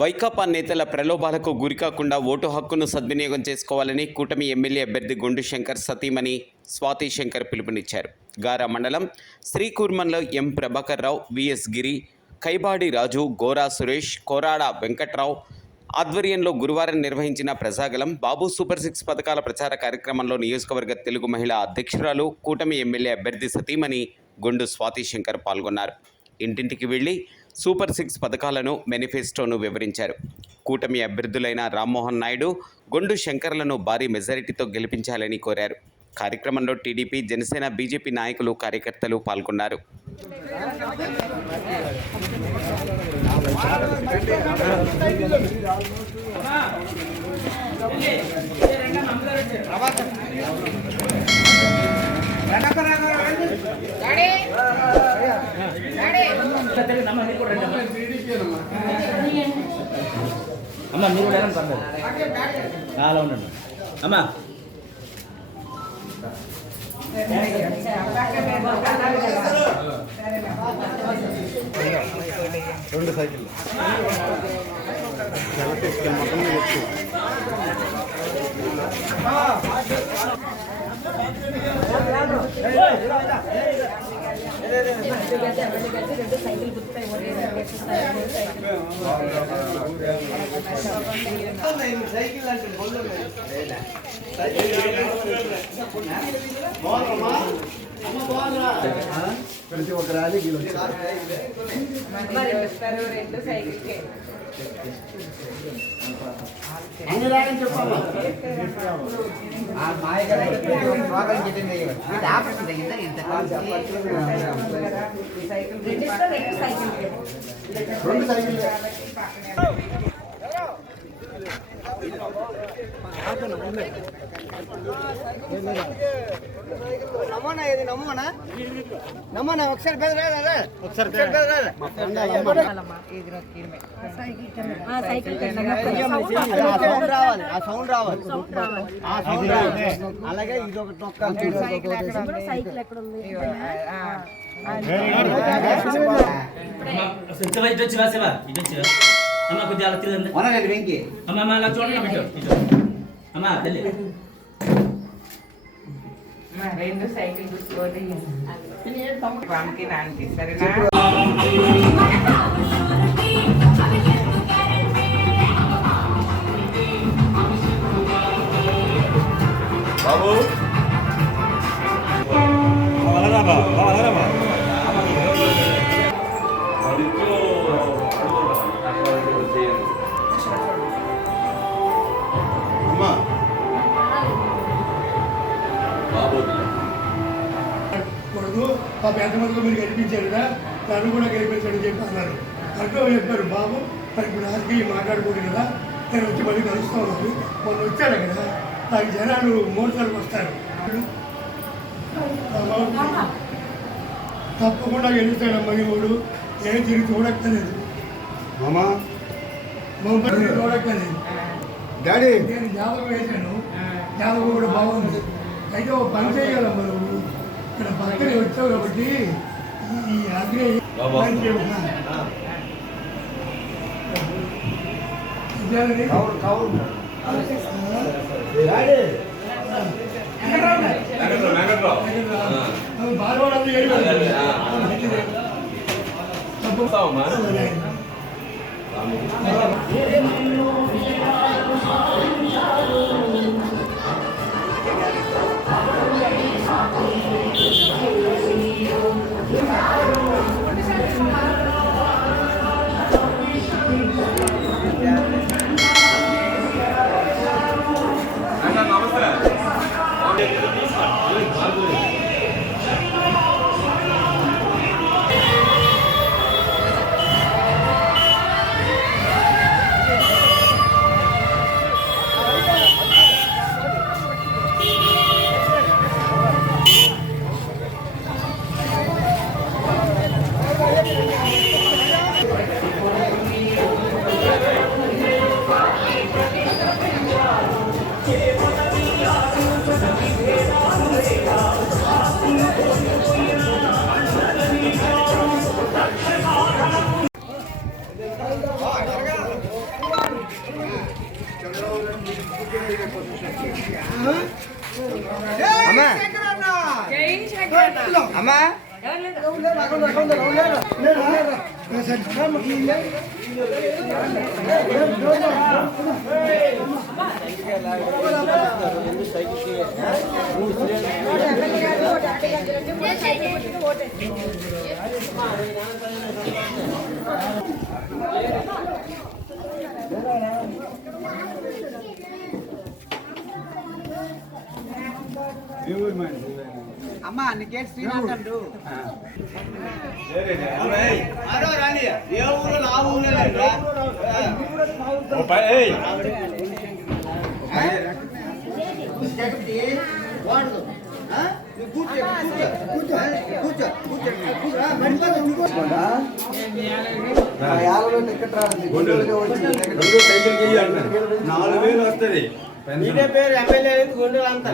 వైకాపా నేతల ప్రలోభాలకు గురికాకుండా ఓటు హక్కును సద్వినియోగం చేసుకోవాలని కూటమి ఎమ్మెల్యే అభ్యర్థి గొండు శంకర్ సతీమణి స్వాతి శంకర్ పిలుపునిచ్చారు. గారా మండలం శ్రీకూర్మంలో ఎం ప్రభాకర్ రావు, విఎస్ గిరి, కైబాడి రాజు, గోరా సురేష్, కోరాడ వెంకట్రావు ఆధ్వర్యంలో గురువారం నిర్వహించిన ప్రజాగలం బాబు సూపర్ 6 పథకాల ప్రచార కార్యక్రమంలో నియోజకవర్గ తెలుగు మహిళా అధ్యక్షురాలు, కూటమి ఎమ్మెల్యే అభ్యర్థి సతీమణి గొండు స్వాతి శంకర్ పాల్గొన్నారు. ఇంటింటికి వెళ్లి సూపర్ 6 పథకాలను, మేనిఫెస్టోను వివరించారు. కూటమి అభ్యర్థులైన రామ్మోహన్ నాయుడు, గొండు శంకర్లను భారీ మెజారిటీతో గెలిపించాలని కోరారు. కార్యక్రమంలో టీడీపీ, జనసేన, బీజేపీ నాయకులు, కార్యకర్తలు పాల్గొన్నారు. అమ్మ మీరు కూడా పర్లేదు అలా ఉండండి అమ్మ. రెండు సైకిల్ ప్రతి ఒక్క ర్యాలీ నమ్మనా ఇది నమ్మనా నమ్మనా ఒకసారి పెద్దరా ఒకసారి రావాలి ఆ సౌండ్ రావాలి అలాగే ఇది ఒకటి అమ్మ కొద్దిగా వెంకి అమ్మ అలా చూడండి అమ్మ తల్లి రెండు సైకిల్ గుర్తుకోండి పాముకి నాన్నకి సరేనా. బాబు ఆ పెద్దమందిలో మీరు గెలిపించారు కదా, నన్ను కూడా గెలిపించండి చెప్పి అన్నారు. అక్కడ చెప్పారు బాబు మరి ఇప్పుడు రాజకీయ మాట్లాడుకోండి కదా, నేను వచ్చి మళ్ళీ కలుస్తూ ఉన్నాను. మొన్న వచ్చాడు కదా, నాకు జనాలు మోటార్లకు వస్తారు, తప్పకుండా గెలుస్తాడమ్మా వాడు. ఏం తిరిగి చూడక్కలేదు చూడక్కలేదు డాడీ. నేను జాతకం వేశాను, జాతకం కూడా బాగుంది. అయితే ఒక పని చేయాలమ్మా నువ్వు, ఇక్కడ పక్కనే వచ్చావు కాబట్టి ఈ ఆగ్రహం బాధపడాలి. అమ్మా అమ్మా నీకేట్ శ్రీనాథ్ అంటూ సైకిల్ 4000 వస్తుంది పేరు ఎమ్మెల్యే గుండెలు అంతా